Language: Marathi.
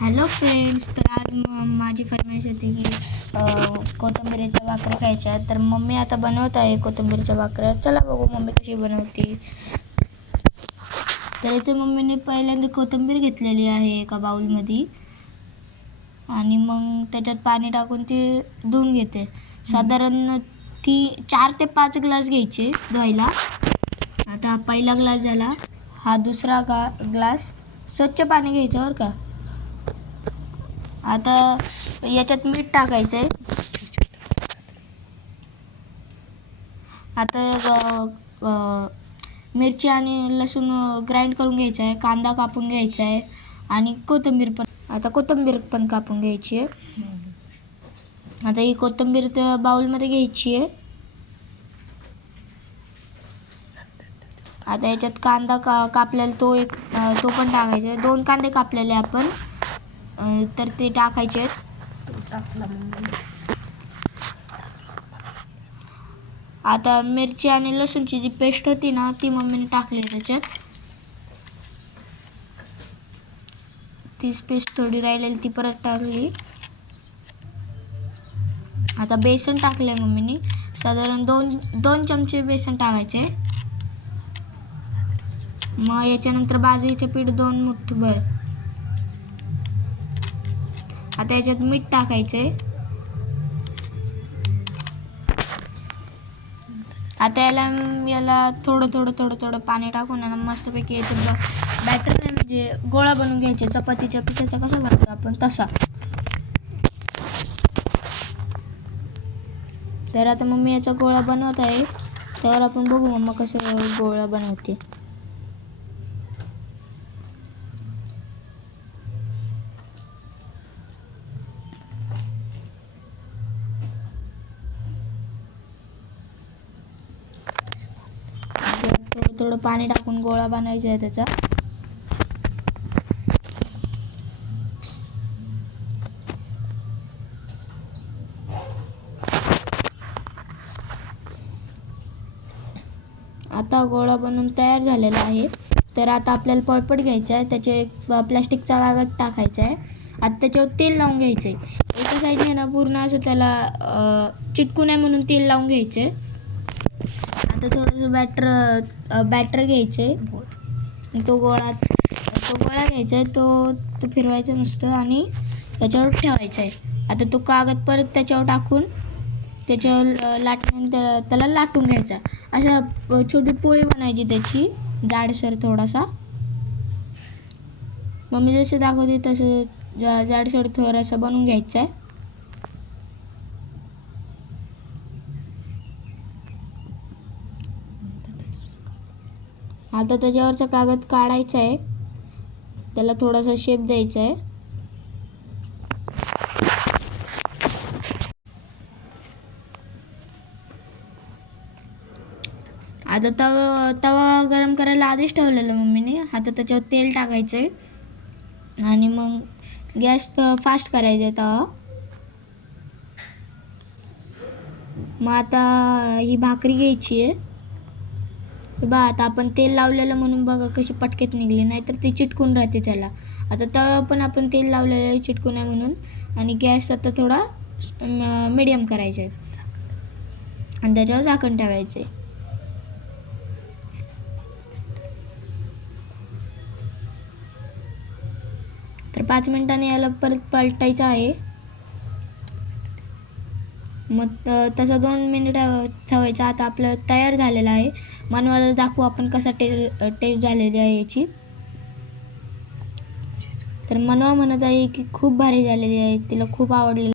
हॅलो फ्रेंड्स, तर आज माझी फरमाईश होती की कोथिंबीरीच्या भाकऱ्या खायच्या. तर मम्मी आता बनवत आहे कोथिंबीरीच्या भाकऱ्या. चला बघू मम्मी कशी बनवते. तर इथे मम्मीने पहिल्यांदा कोथिंबीर घेतलेली आहे एका बाउलमध्ये आणि मग त्याच्यात पाणी टाकून ती धुवून घेते. साधारण ती 4 ते 5 ग्लास घ्यायचे धुवायला. आता हा पहिला ग्लास झाला, हा दुसरा ग्लास. स्वच्छ पाणी घ्यायचं बरं का. आता याच्यात मीठ टाकायचं आहे. आता मिरची आणि लसूण ग्राइंड करून घ्यायचं आहे. कांदा कापून घ्यायचा आहे आणि कोथिंबीर पण कापून घ्यायची आहे. आता ही कोथिंबीर त्या बाउलमध्ये घ्यायची आहे. आता याच्यात कांदा कापलेला तो पण टाकायचा आहे. 2 कांदे कापलेले आपण, तर ते टाकायचे आहेत. आता मिरची आणि लसूणची जी पेस्ट होती ना, ती मम्मीने टाकली त्याच्यात. तीच पेस्ट थोडी राहिलेली ती परत टाकली. आता बेसन टाकलं आहे मम्मीने. साधारण 2 चमचे बेसन टाकायचे. मग याच्यानंतर बाजरीचं पीठ 2 मुठभर. आता याच्यात मीठ टाकायचं आहे. आता याला थोडं पाणी टाकून ना मस्तपैकी याचं बॅटर म्हणजे गोळा बनवून घ्यायचे. चपातीच्या पिठाचा कसा बनवतो आपण तसा. तर आता मम्मी याचा गोळा बनवत आहे. तर आपण बघू मम्मा कसं गोळा बनवते. थोडं पाणी टाकून गोळा बनवायचा आहे त्याचा. आता गोळा बनवून तयार झालेला आहे. तर आता आपल्याला पळपट घ्यायचा आहे. त्याचे प्लॅस्टिकचा कागद टाकायचा आहे. आता त्याच्यावर तेल लावून घ्यायचं आहे. एका साईडने ना पूर्ण असं त्याला चिटकू नये म्हणून तेल लावून घ्यायचं आहे. आता थोडंसं बॅटर घ्यायचं आहे. तो गोळा घ्यायचा आहे, तो फिरवायचा नुसतं आणि त्याच्यावर ठेवायचा आहे. आता तो कागद परत त्याच्यावर टाकून त्याला लाटून घ्यायचा. असं छोटी पोळी बनायची त्याची, जाडसर थोडासा. मम्मी जसं दाखवते तसं जाडसर थोडासा बनवून घ्यायचा आहे. आता त्याच्यावरचा कागद काढायचा आहे. त्याला थोडासा शेप द्यायचा आहे. आता तवा गरम करायला आधीच ठेवलेलं मम्मीने. आता त्याच्यावर तेल टाकायचं आहे आणि मग गॅस फास्ट करायचा आहे तवा. मग आता ही भाकरी घ्यायची आहे. बघा आता आपण तेल लावलेलं म्हणून बघा कशी पटकेत निघली, नाहीतर ती चिटकून राहते त्याला. आता तवा पण आपण तेल लावलेलं आहे चिटकू नये म्हणून. आणि गॅस आता थोडा मीडियम करायचा आहे आणि त्याच्यावर झाकण ठेवायचं आहे. तर 5 मिनिटांनी याला परत पलटायचं आहे. मग तसं 2 मिनिटं ठेवायचं. आता आपलं तयार झालेलं आहे. मनवाला दाखवू आपण कसा टेस्ट झालेली आहे याची. तर मनवा म्हणत आहे की खूप भारी झालेली आहे, तिला खूप आवडलेली.